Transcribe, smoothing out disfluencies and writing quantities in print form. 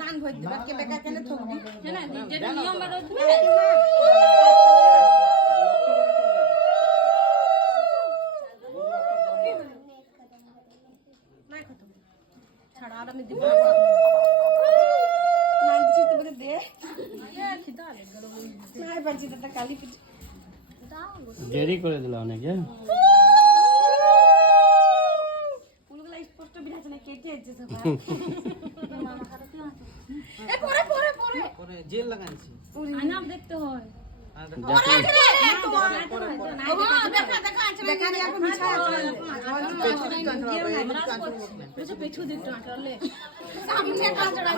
গান ভর দিবা কে বেকা কেন থকবি না যেটা নিয়ম বারো ছাড়া আর আমি দিব না দিছি তো বলে দে খিদা লাগলো না পারছি তো কালি দেরি করে দিলা অনেক ফুলগুলা স্পষ্ট বিরাজ না কেটে আছে সব মামা খারাপ এ পরে পরে পরে পরে জেল লাগাইছি আনাম দেখতে হয় পেছু দিতে